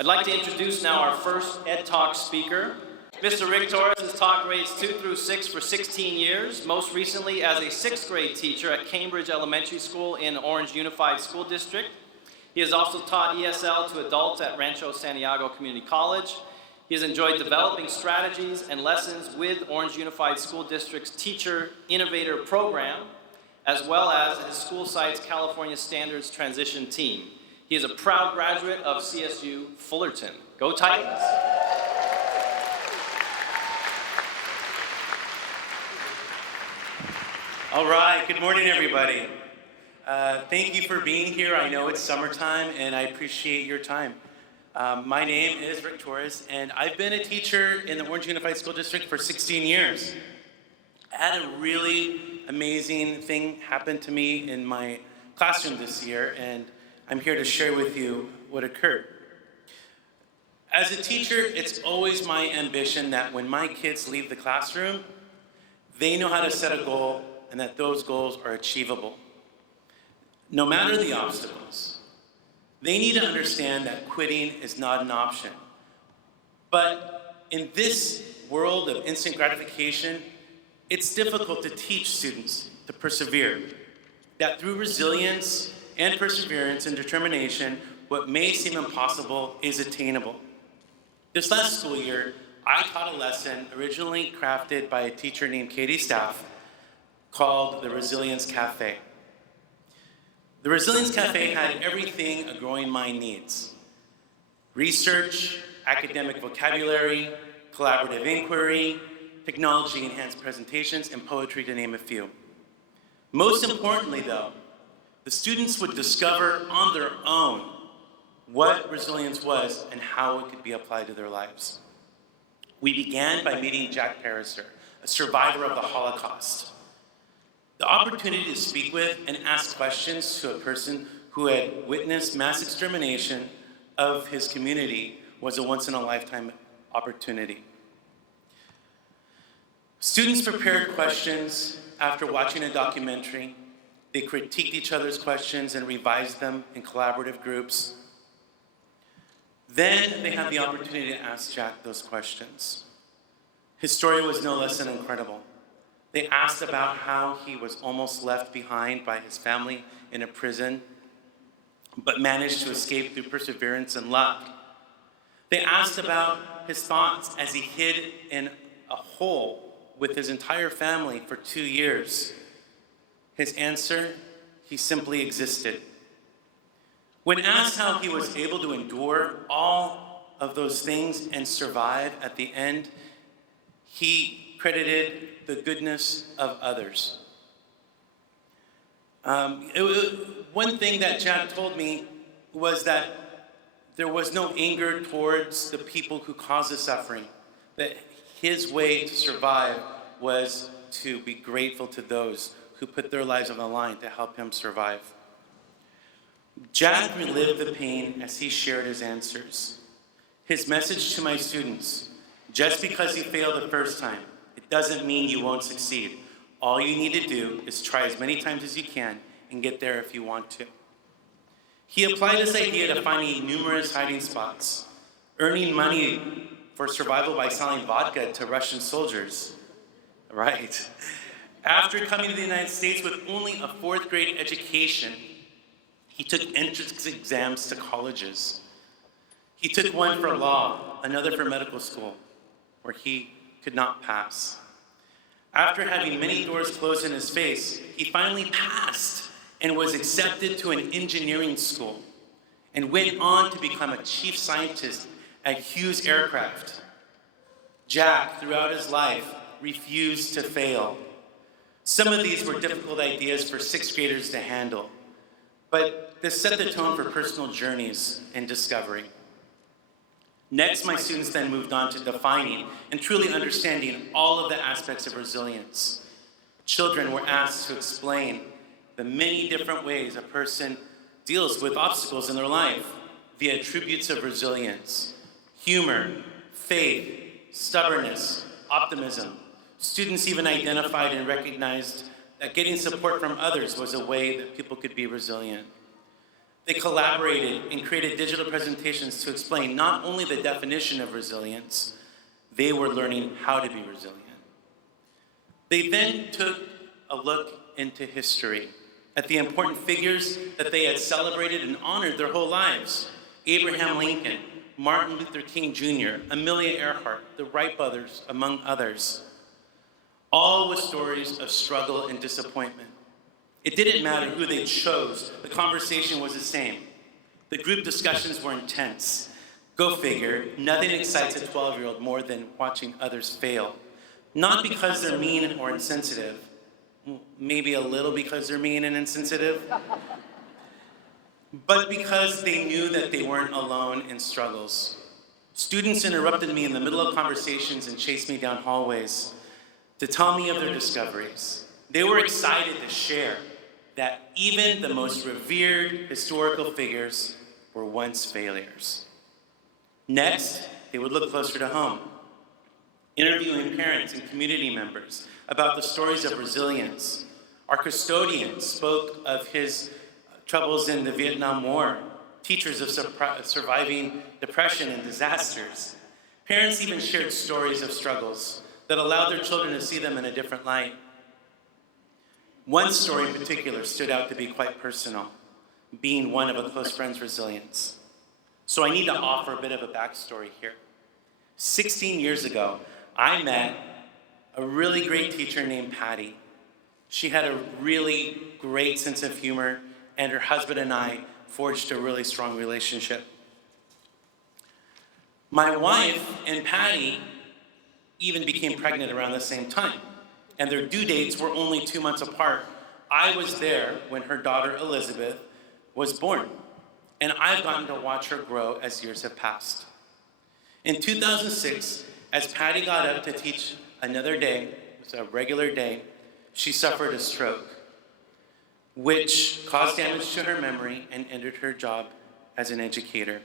I'd like to introduce now our first EdTalk speaker. Mr. Rick Torres has taught grades 2 through 6 for 16 years, most recently as a 6th grade teacher at Cambridge Elementary School in Orange Unified School District. He has also taught ESL to adults at Rancho Santiago Community College. He has enjoyed developing strategies and lessons with Orange Unified School District's Teacher Innovator Program, as well as his school site's California Standards Transition Team. He is a proud graduate of CSU Fullerton. Go Titans! All right, good morning, everybody. Thank you for being here. I know it's summertime, and I appreciate your time. My name is Rick Torres, and I've been a teacher in the Orange Unified School District for 16 years. I had a really amazing thing happen to me in my classroom this year, and I'm here to share with you what occurred. As a teacher, it's always my ambition that when my kids leave the classroom, they know how to set a goal and that those goals are achievable. No matter the obstacles, they need to understand that quitting is not an option. But in this world of instant gratification, it's difficult to teach students to persevere. That through resilience and perseverance and determination, what may seem impossible is attainable. This last school year, I taught a lesson originally crafted by a teacher named Katie Staff called the Resilience Cafe. The Resilience Cafe had everything a growing mind needs: research, academic vocabulary, collaborative inquiry, technology-enhanced presentations, and poetry, to name a few. Most importantly, though, the students would discover on their own what resilience was and how it could be applied to their lives. We began by meeting Jack Pariser, a survivor of the Holocaust. The opportunity to speak with and ask questions to a person who had witnessed mass extermination of his community was a once-in-a-lifetime opportunity. Students prepared questions after watching a documentary. They critiqued each other's questions and revised them in collaborative groups. Then they had the opportunity to ask Jack those questions. His story was no less than incredible. They asked about how he was almost left behind by his family in a prison, but managed to escape through perseverance and luck. They asked about his thoughts as he hid in a hole with his entire family for 2 years. His answer: he simply existed. When asked how he was able to endure all of those things and survive at the end, he credited the goodness of others. One thing that Jack told me was that there was no anger towards the people who caused the suffering, that his way to survive was to be grateful to those who put their lives on the line to help him survive. Jack relived the pain as he shared his answers. His message to my students: just because you failed the first time, it doesn't mean you won't succeed. All you need to do is try as many times as you can and get there if you want to. He applied this idea to finding numerous hiding spots, earning money for survival by selling vodka to Russian soldiers. Right. After coming to the United States with only a 4th grade education, he took entrance exams to colleges. He took one for law, another for medical school, where he could not pass. After having many doors closed in his face, he finally passed and was accepted to an engineering school and went on to become a chief scientist at Hughes Aircraft. Jack, throughout his life, refused to fail. Some of these were difficult ideas for 6th graders to handle, but this set the tone for personal journeys and discovery. Next, my students then moved on to defining and truly understanding all of the aspects of resilience. Children were asked to explain the many different ways a person deals with obstacles in their life via attributes of resilience: humor, faith, stubbornness, optimism. Students even identified and recognized that getting support from others was a way that people could be resilient. They collaborated and created digital presentations to explain not only the definition of resilience, they were learning how to be resilient. They then took a look into history at the important figures that they had celebrated and honored their whole lives. Abraham Lincoln, Martin Luther King Jr., Amelia Earhart, the Wright brothers, among others. All with stories of struggle and disappointment. It didn't matter who they chose, the conversation was the same. The group discussions were intense. Go figure, nothing excites a 12-year-old more than watching others fail. Not because they're mean or insensitive, maybe a little because they're mean and insensitive, but because they knew that they weren't alone in struggles. Students interrupted me in the middle of conversations and chased me down hallways to tell me of their discoveries. They were excited to share that even the most revered historical figures were once failures. Next, they would look closer to home, interviewing parents and community members about the stories of resilience. Our custodian spoke of his troubles in the Vietnam War, teachers of surviving depression and disasters. Parents even shared stories of struggles that allowed their children to see them in a different light. One story in particular stood out to be quite personal, being one of a close friend's resilience. So I need to offer a bit of a backstory here. 16 years ago, I met a really great teacher named Patty. She had a really great sense of humor, and her husband and I forged a really strong relationship. My wife and Patty even became pregnant around the same time, and their due dates were only 2 months apart. I was there when her daughter Elizabeth was born, and I've gotten to watch her grow as years have passed. In 2006, as Patty got up to teach another day, it was a regular day, she suffered a stroke, which caused damage to her memory and ended her job as an educator.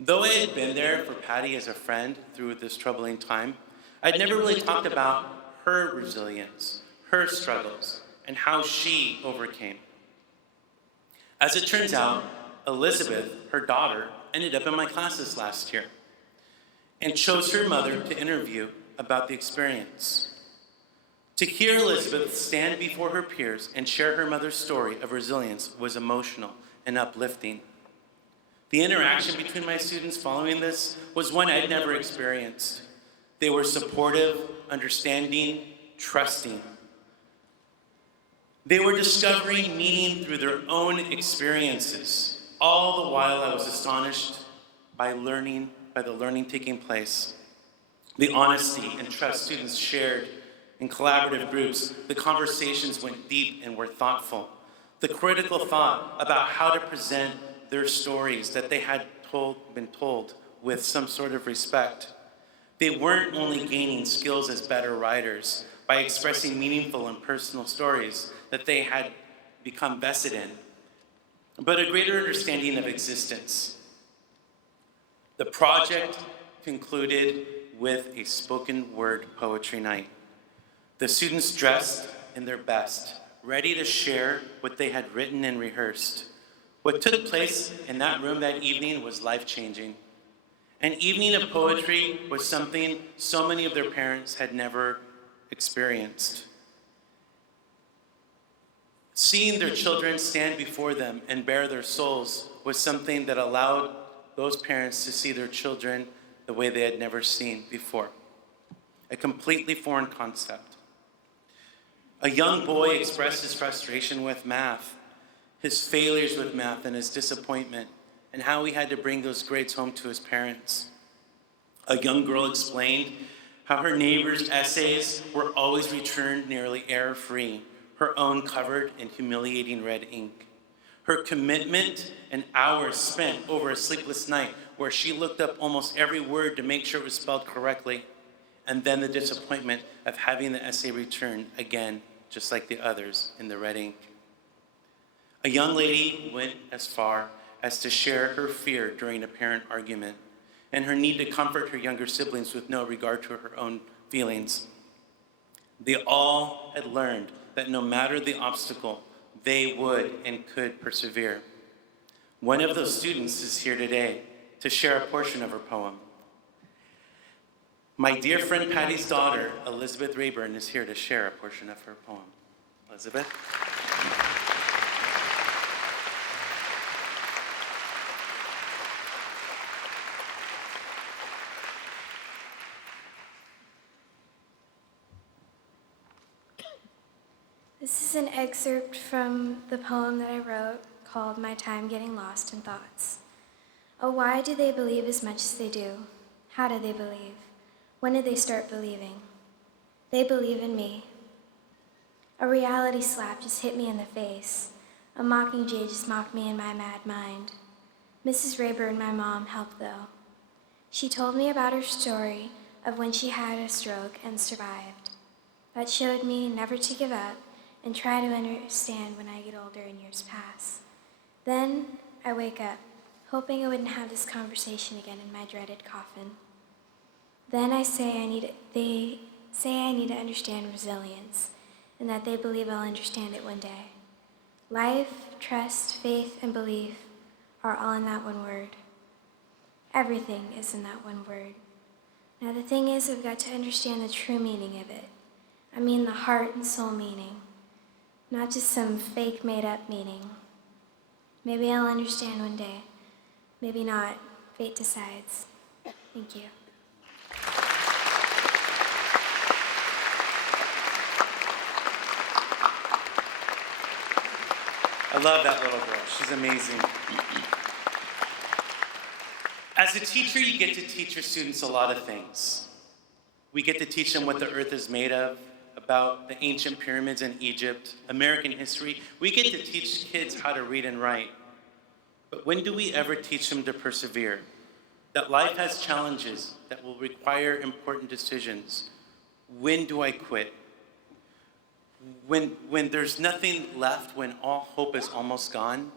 Though I had been there for Patty as a friend through this troubling time, I'd never really talked about her resilience, her struggles, and how she overcame. As it turns out, Elizabeth, her daughter, ended up in my classes last year and chose her mother to interview about the experience. To hear Elizabeth stand before her peers and share her mother's story of resilience was emotional and uplifting. The interaction between my students following this was one I'd never experienced. They were supportive, understanding, trusting. They were discovering meaning through their own experiences. All the while I was astonished by the learning taking place. The honesty and trust students shared in collaborative groups, the conversations went deep and were thoughtful. The critical thought about how to present their stories that they had been told with some sort of respect. They weren't only gaining skills as better writers by expressing meaningful and personal stories that they had become vested in, but a greater understanding of existence. The project concluded with a spoken word poetry night. The students dressed in their best, ready to share what they had written and rehearsed. What took place in that room that evening was life-changing. An evening of poetry was something so many of their parents had never experienced. Seeing their children stand before them and bare their souls was something that allowed those parents to see their children the way they had never seen before. A completely foreign concept. A young boy expressed his frustration with math, his failures with math, and his disappointment, and how he had to bring those grades home to his parents. A young girl explained how her neighbor's essays were always returned nearly error-free, her own covered in humiliating red ink. Her commitment and hours spent over a sleepless night where she looked up almost every word to make sure it was spelled correctly, and then the disappointment of having the essay returned again, just like the others, in the red ink. A young lady went as far as to share her fear during a parent argument and her need to comfort her younger siblings with no regard to her own feelings. They all had learned that no matter the obstacle, they would and could persevere. One of those students is here today to share a portion of her poem. My dear friend Patty's daughter, Elizabeth Rayburn, is here to share a portion of her poem. Elizabeth? This is an excerpt from the poem that I wrote called My Time Getting Lost in Thoughts. Oh, why do they believe as much as they do? How do they believe? When did they start believing? They believe in me. A reality slap just hit me in the face. A mockingjay just mocked me in my mad mind. Mrs. Rayburn, my mom, helped though. She told me about her story of when she had a stroke and survived. That showed me never to give up and try to understand when I get older and years pass. Then I wake up, hoping I wouldn't have this conversation again in my dreaded coffin. Then they say I need to understand resilience, and that they believe I'll understand it one day. Life, trust, faith, and belief are all in that one word. Everything is in that one word. Now the thing is, I've got to understand the true meaning of it. I mean the heart and soul meaning, not just some fake made-up meaning. Maybe I'll understand one day. Maybe not. Fate decides. Thank you. I love that little girl. She's amazing. As a teacher, you get to teach your students a lot of things. We get to teach them what the earth is made of, about the ancient pyramids in Egypt, American history. We get to teach kids how to read and write. But when do we ever teach them to persevere? That life has challenges that will require important decisions. When do I quit? When there's nothing left, when all hope is almost gone?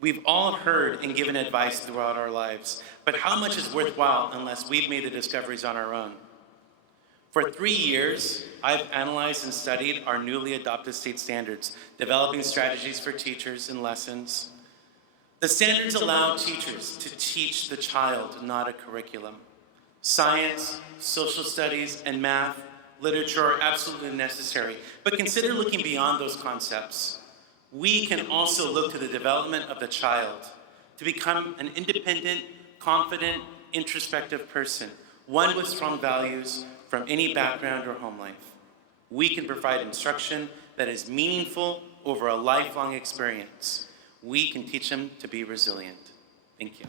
We've all heard and given advice throughout our lives, but how much is worthwhile unless we've made the discoveries on our own? For 3 years, I've analyzed and studied our newly adopted state standards, developing strategies for teachers and lessons. The standards allow teachers to teach the child, not a curriculum. Science, social studies, and math, literature are absolutely necessary, but consider looking beyond those concepts. We can also look to the development of the child to become an independent, confident, introspective person, one with strong values from any background or home life. We can provide instruction that is meaningful over a lifelong experience. We can teach them to be resilient. Thank you.